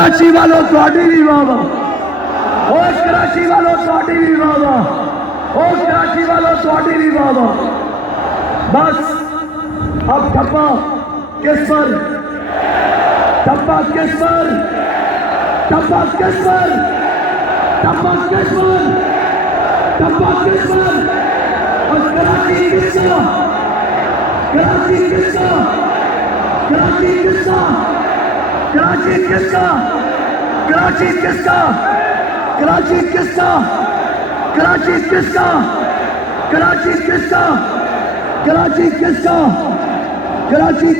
कराची वालों ਤੁਹਾਡੀ ਵੀ ਵਾਵਾ ਓਏ कराची वालों ਤੁਹਾਡੀ ਵੀ ਵਾਵਾ ਓ कराची वालों ਤੁਹਾਡੀ ਵੀ ਵਾਵਾ बस अब ठप्पा किस पर ठप्पा किस पर ठप्पा किस पर ठप्पा किस पर ठप्पा किस पर और कराची किसका कराची किसका कराची किसका कराची किसका कराची किसका कराची किसका कराची किसका कराची किसका कराची किसका कराची